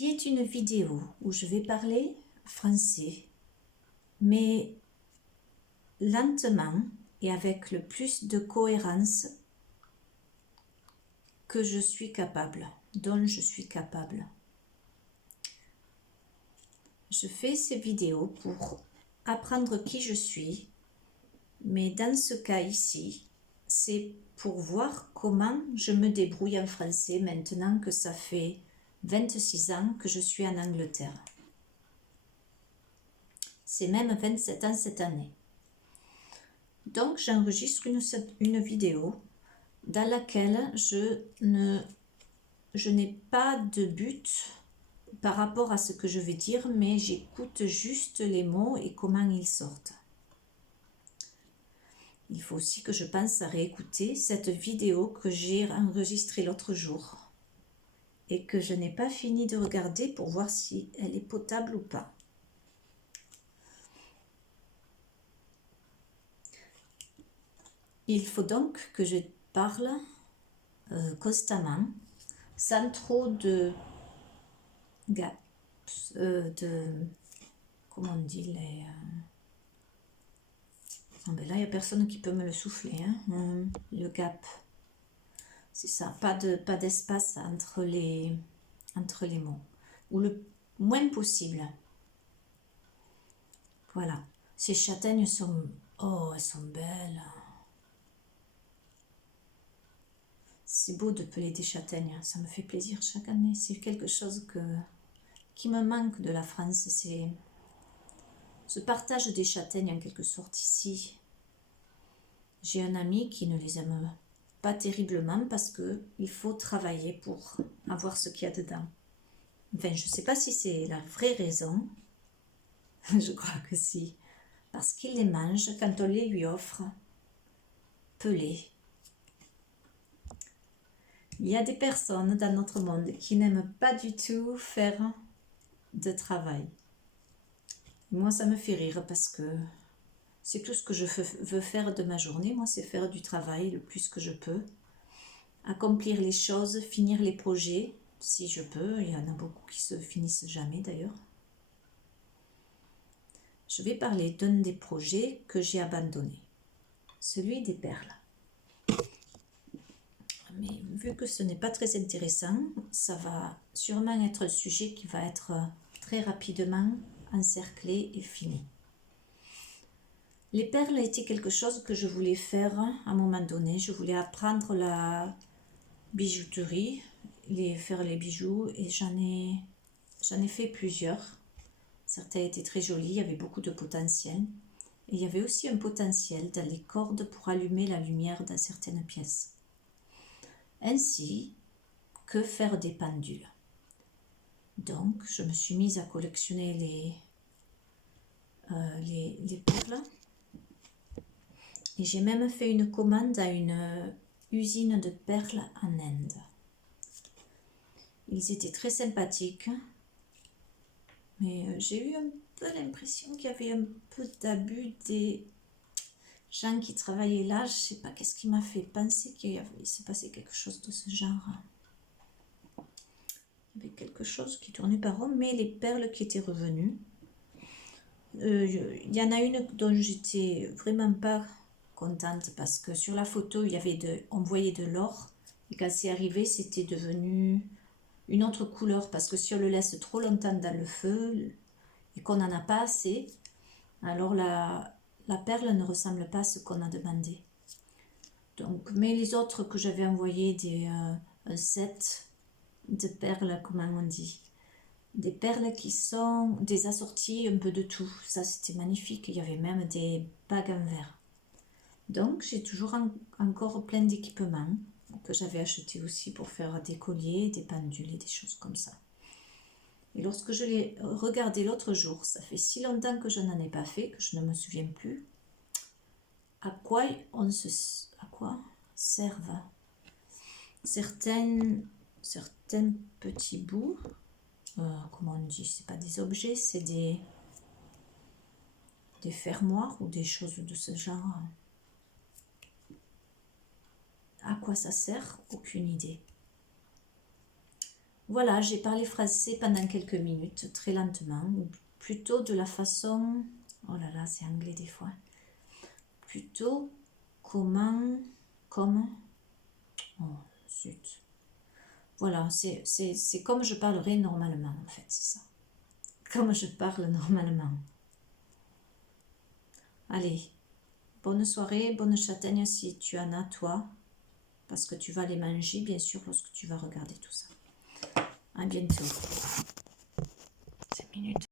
Ceci est une vidéo où je vais parler français, mais lentement et avec le plus de cohérence que je suis capable, dont je suis capable. Je fais ces vidéos pour apprendre qui je suis, mais dans ce cas ici, c'est pour voir comment je me débrouille en français maintenant que ça fait 26 ans que je suis en Angleterre. C'est même 27 ans cette année. Donc j'enregistre une vidéo dans laquelle je n'ai pas de but par rapport à ce que je vais dire, mais j'écoute juste les mots et comment ils sortent. Il faut aussi que je pense à réécouter cette vidéo que j'ai enregistrée l'autre jour et que je n'ai pas fini de regarder pour voir si elle est potable ou pas. Il faut donc que je parle constamment, sans trop de gaps, comment on dit les... Oh ben là, il n'y a personne qui peut me le souffler, hein. Le gap, c'est ça, pas d'espace entre les mots, ou le moins possible. Voilà, ces châtaignes sont... Oh, elles sont belles. C'est beau de peler des châtaignes, ça me fait plaisir chaque année. C'est quelque chose qui me manque de la France, c'est ce partage des châtaignes en quelque sorte ici. J'ai un ami qui ne les aime pas terriblement parce qu'il faut travailler pour avoir ce qu'il y a dedans. Enfin, je ne sais pas si c'est la vraie raison. Je crois que si. Parce qu'il les mange quand on les lui offre pelés. Il y a des personnes dans notre monde qui n'aiment pas du tout faire de travail. Moi, ça me fait rire parce que c'est tout ce que je veux faire de ma journée. Moi, c'est faire du travail le plus que je peux. Accomplir les choses, finir les projets, si je peux. Il y en a beaucoup qui se finissent jamais d'ailleurs. Je vais parler d'un des projets que j'ai abandonné. Celui des perles. Mais vu que ce n'est pas très intéressant, ça va sûrement être un sujet qui va être très rapidement encerclé et fini. Les perles étaient quelque chose que je voulais faire à un moment donné. Je voulais apprendre la bijouterie, faire les bijoux, et j'en ai fait plusieurs. Certains étaient très jolis, il y avait beaucoup de potentiel. Et il y avait aussi un potentiel dans les cordes pour allumer la lumière dans certaines pièces. Ainsi que faire des pendules. Donc, je me suis mise à collectionner les perles. Et j'ai même fait une commande à une usine de perles en Inde. Ils étaient très sympathiques. Mais j'ai eu un peu l'impression qu'il y avait un peu d'abus des gens qui travaillaient là. Je ne sais pas qu'est-ce qui m'a fait penser qu'il se passait quelque chose de ce genre. Il y avait quelque chose qui tournait par rond, mais les perles qui étaient revenues. Il y en a une dont j'étais vraiment pas contente parce que sur la photo, on voyait de l'or. Et quand c'est arrivé, c'était devenu une autre couleur parce que si on le laisse trop longtemps dans le feu et qu'on n'en a pas assez, alors la perle ne ressemble pas à ce qu'on a demandé. Donc, mais les autres que j'avais envoyé, un set de perles, comment on dit, des perles qui sont des assortis un peu de tout. Ça, c'était magnifique. Il y avait même des bagues en verre. Donc, j'ai toujours encore plein d'équipements que j'avais acheté aussi pour faire des colliers, des pendules et des choses comme ça. Et lorsque je l'ai regardé l'autre jour, ça fait si longtemps que je n'en ai pas fait que je ne me souviens plus à quoi servent certains petits bouts. Comment on dit, c'est pas des objets, c'est des fermoirs ou des choses de ce genre. À quoi ça sert? Aucune idée. Voilà, j'ai parlé français pendant quelques minutes, très lentement, ou plutôt de la façon... Oh là là, c'est anglais des fois. Plutôt comment... Comme... Oh, zut. Voilà, c'est comme je parlerai normalement, en fait, c'est ça. Comme je parle normalement. Allez, bonne soirée, bonne châtaigne si tu en as, toi. Parce que tu vas les manger, bien sûr, lorsque tu vas regarder tout ça. À bientôt. 7 minutes.